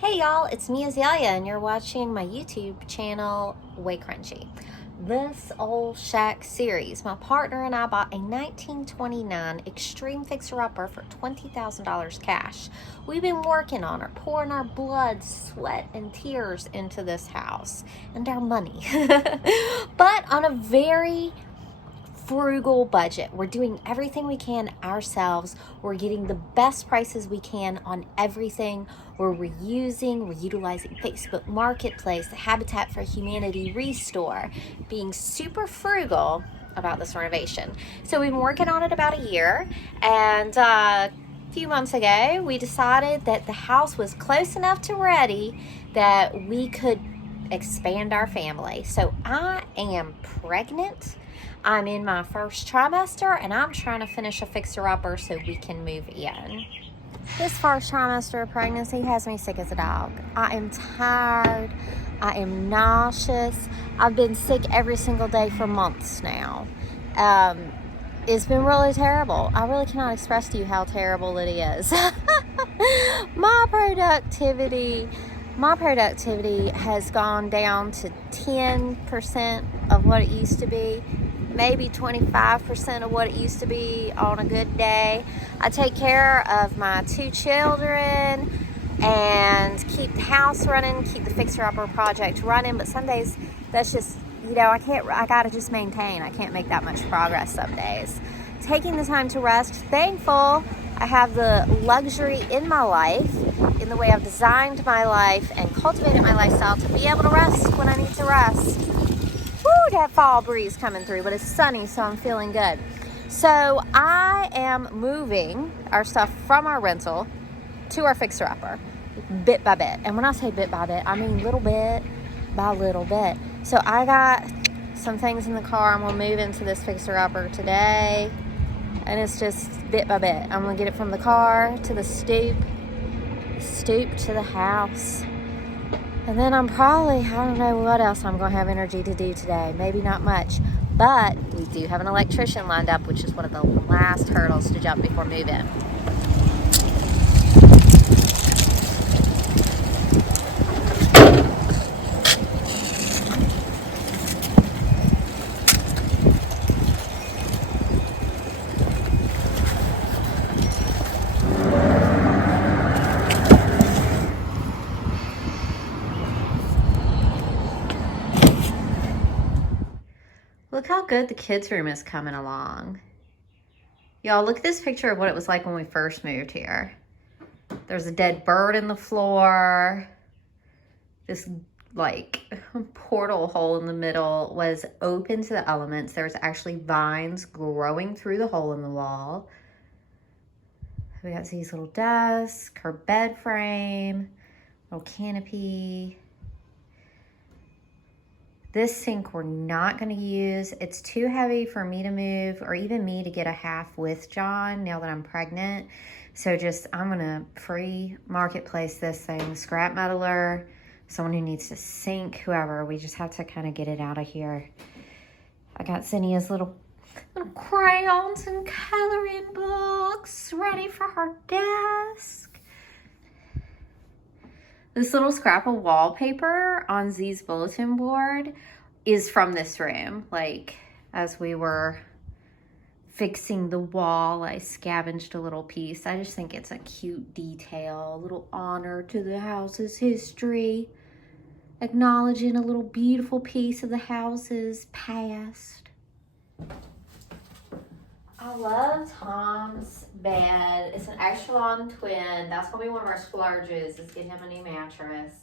Hey y'all, it's me Azalea and you're watching my YouTube channel, WayCrunchy. This old shack series, my partner and I bought a 1929 Extreme Fixer-Upper for $20,000 cash. We've been working on it, pouring our blood, sweat, and tears into this house and our money. But on a very frugal budget. We're doing everything we can ourselves. We're getting the best prices we can on everything. We're utilizing Facebook Marketplace, the Habitat for Humanity Restore, being super frugal about this renovation. So we've been working on it about a year, and a few months ago we decided that the house was close enough to ready that we could expand our family. So I am pregnant. I'm in my first trimester and I'm trying to finish a fixer-upper so we can move in. This first trimester of pregnancy has me sick as a dog. I am tired. I am nauseous. I've been sick every single day for months now. It's been really terrible. I really cannot express to you how terrible it is. My productivity has gone down to 10% of what it used to be. Maybe 25% of what it used to be on a good day. I take care of my 2 children and keep the house running, keep the fixer-upper project running, but some days that's just, I gotta just maintain. I can't make that much progress some days. Taking the time to rest, thankful I have the luxury in my life, in the way I've designed my life and cultivated my lifestyle to be able to rest when I need to rest. Woo, that fall breeze coming through, but it's sunny, so I'm feeling good. So I am moving our stuff from our rental to our fixer-upper, bit by bit. And when I say bit by bit, I mean little bit by little bit. So I got some things in the car. I'm gonna move into this fixer-upper today, and it's just bit by bit. I'm gonna get it from the car to the stoop to the house. And then I'm probably, I don't know what else I'm going to have energy to do today. Maybe not much. But we do have an electrician lined up, which is one of the last hurdles to jump before move-in. Look how good the kids' room is coming along. Y'all, look at this picture of what it was like when we first moved here. There's a dead bird in the floor. This portal hole in the middle was open to the elements. There's actually vines growing through the hole in the wall. We got these little desks, her bed frame, little canopy. This sink we're not going to use. It's too heavy for me to move, or even me to get a half with John now that I'm pregnant. So I'm going to free marketplace this thing, scrap metaler, someone who needs to sink, whoever. We just have to kind of get it out of here. I got Zinnia's little crayons and coloring books ready for her desk. This little scrap of wallpaper on Z's bulletin board is from this room. As we were fixing the wall, I scavenged a little piece. I just think it's a cute detail, a little honor to the house's history, acknowledging a little beautiful piece of the house's past. I love Tom's bed. It's an extra long twin. That's gonna be one of our splurges, is get him a new mattress.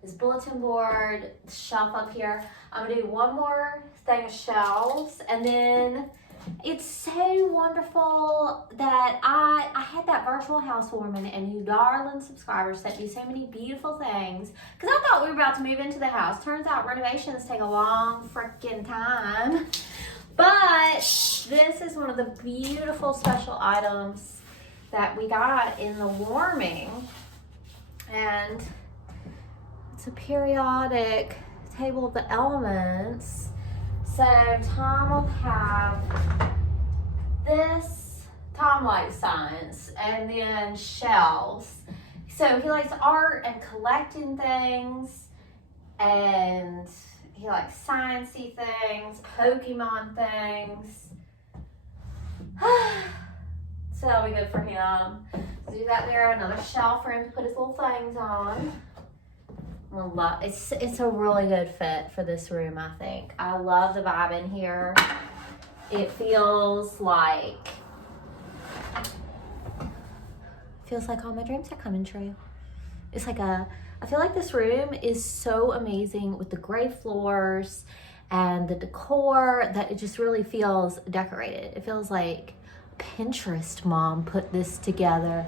His bulletin board, the shelf up here. I'm gonna do one more thing of shelves, and then it's so wonderful that I had that virtual housewarming, and you darling subscribers sent me so many beautiful things, because I thought we were about to move into the house. Turns out renovations take a long freaking time. But this is one of the beautiful special items that we got in the warming. And it's a periodic table of the elements. So Tom will have this, Tom likes science, and then shelves. So he likes art and collecting things, and he likes sciencey things, Pokemon things. So that'll be good for him. Do that there. Another shelf for him to put his little things on. It's a really good fit for this room, I think. I love the vibe in here. It feels like all my dreams are coming true. It's like I feel like this room is so amazing with the gray floors and the decor that it just really feels decorated. It feels like Pinterest mom put this together.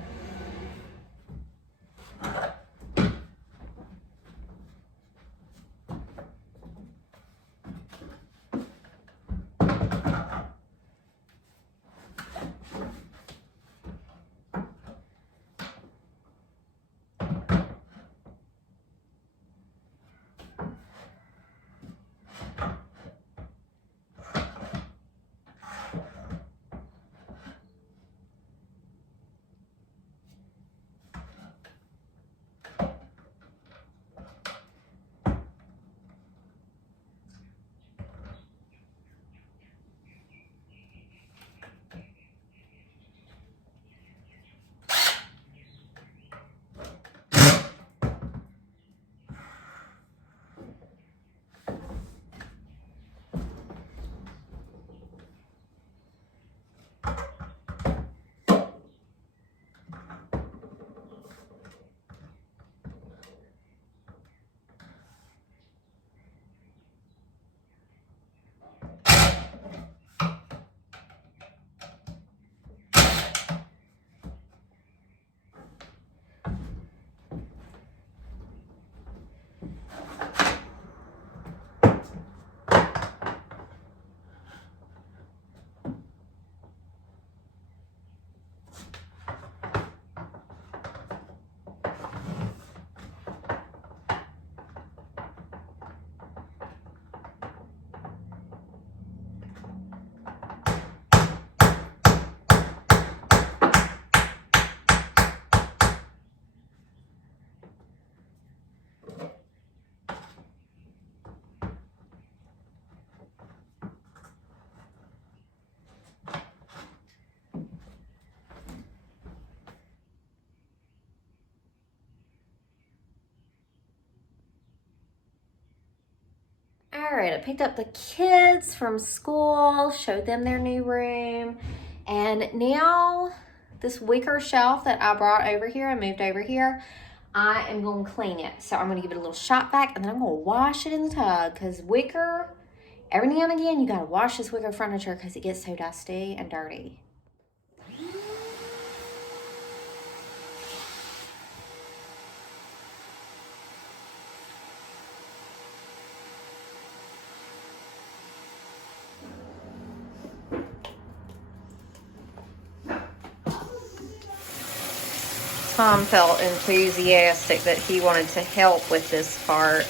All right, I picked up the kids from school, showed them their new room, and now this wicker shelf that I brought over here, I moved over here, I am going to clean it. So I'm going to give it a little shop vac, and then I'm going to wash it in the tub, because wicker, every now and again, you got to wash this wicker furniture because it gets so dusty and dirty. Tom felt enthusiastic that he wanted to help with this part.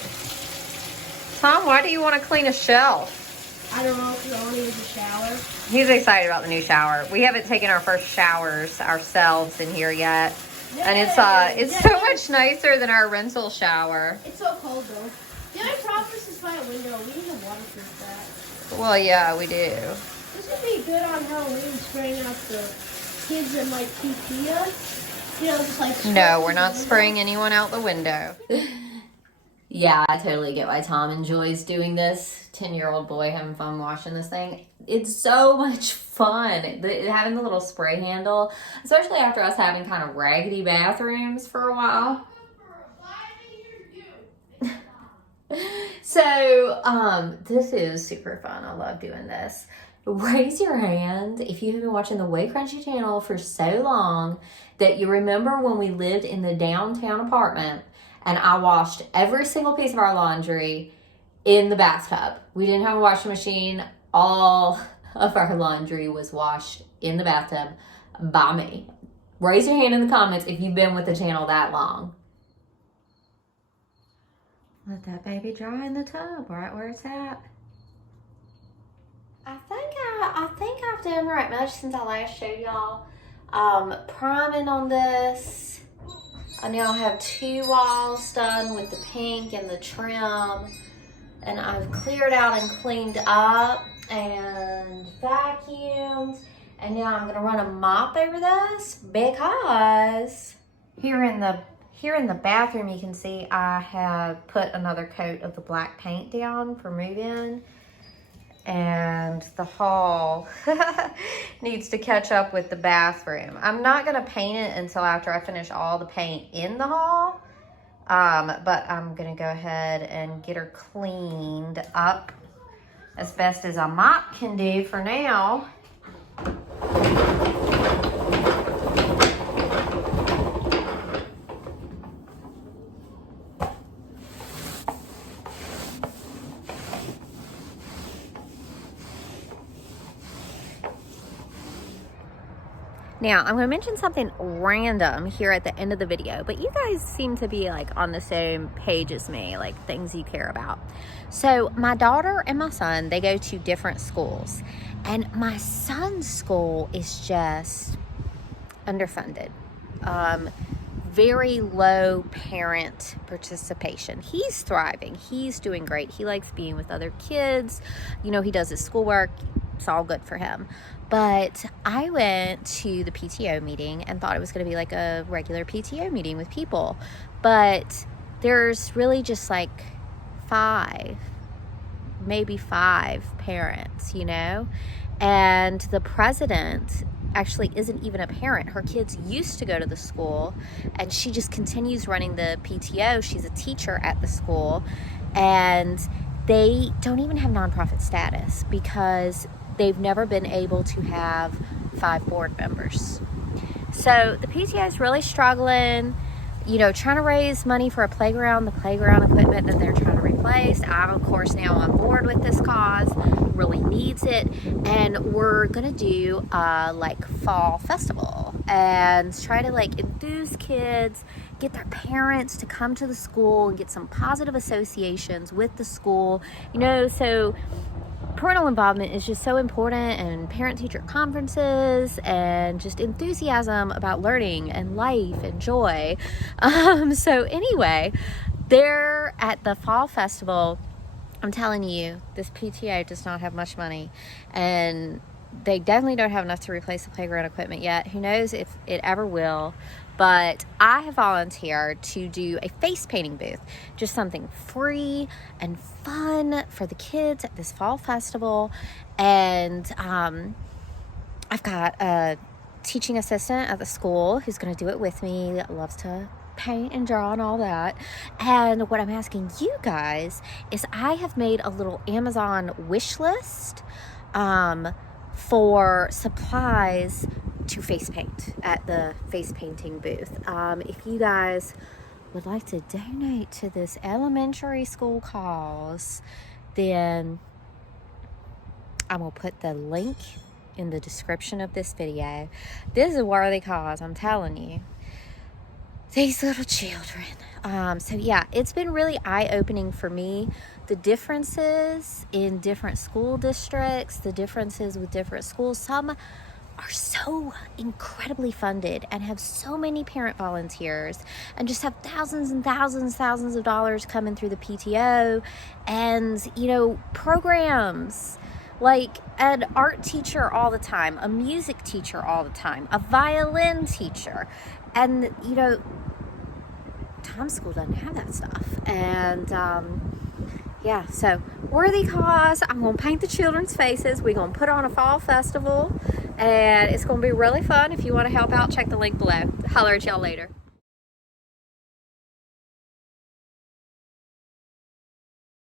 Tom, why do you want to clean a shelf? I don't know, because I want to use a shower. He's excited about the new shower. We haven't taken our first showers ourselves in here yet. Yeah, and it's so much nicer than our rental shower. It's so cold though. The only problem is by a window. We need to waterproof that. Well, yeah, we do. This would be good on Halloween, spraying out the kids in like PTA. You know, just like no, we're not spraying anyone out the window. Yeah, I totally get why Tom enjoys doing this. 10-year-old boy having fun washing this thing. It's so much fun. Having the little spray handle, especially after us having kind of raggedy bathrooms for a while. So, this is super fun. I love doing this. Raise your hand if you have been watching the WayCrunchy channel for so long that you remember when we lived in the downtown apartment and I washed every single piece of our laundry in the bathtub. We didn't have a washing machine. All of our laundry was washed in the bathtub by me. Raise your hand in the comments if you've been with the channel that long. Let that baby dry in the tub, right where it's at. I think I've done right much since I last showed y'all. Priming on this. I now have 2 walls done with the pink and the trim. And I've cleared out and cleaned up and vacuumed. And now I'm gonna run a mop over this because here in the bathroom you can see I have put another coat of the black paint down for move-in. And the hall needs to catch up with the bathroom. I'm not gonna paint it until after I finish all the paint in the hall. But I'm gonna go ahead and get her cleaned up as best as a mop can do for now. Now, I'm going to mention something random here at the end of the video, but you guys seem to be like on the same page as me, like things you care about. So my daughter and my son, they go to different schools, and my son's school is just underfunded. Very low parent participation. He's thriving. He's doing great. He likes being with other kids. You know, he does his schoolwork. It's all good for him. But I went to the PTO meeting and thought it was going to be like a regular PTO meeting with people. But there's really just like 5, maybe 5 parents, you know? And the president actually isn't even a parent. Her kids used to go to the school, and she just continues running the PTO. She's a teacher at the school, and they don't even have nonprofit status because they've never been able to have 5 board members. So the PTA is really struggling, you know, trying to raise money for a playground, the playground equipment that they're trying to replace. I'm, of course, now on board with this cause, really needs it. And we're gonna do a like fall festival and try to like enthuse kids, get their parents to come to the school and get some positive associations with the school, you know. So parental involvement is just so important, and parent-teacher conferences and just enthusiasm about learning and life and joy. So anyway, they're at the fall festival. I'm telling you, this PTA does not have much money, and they definitely don't have enough to replace the playground equipment yet. Who knows if it ever will. But I have volunteered to do a face painting booth, just something free and fun for the kids at this fall festival. And I've got a teaching assistant at the school who's going to do it with me, loves to paint and draw and all that. And what I'm asking you guys is, I have made a little Amazon wish list for supplies to face paint at the face painting booth. If you guys would like to donate to this elementary school cause, then I'm gonna put the link in the description of this video. This is a worthy cause, I'm telling you. These little children. So yeah, it's been really eye-opening for me, the differences in different school districts, the differences with different schools. Some are so incredibly funded and have so many parent volunteers and just have thousands and thousands of dollars coming through the PTO, and, you know, programs like an art teacher all the time, a music teacher all the time, a violin teacher. And, you know, Tom's school doesn't have that stuff. And yeah, so worthy cause. I'm gonna paint the children's faces. We're gonna put on a fall festival, and it's gonna be really fun. If you want to help out, check the link below. Holler at y'all later.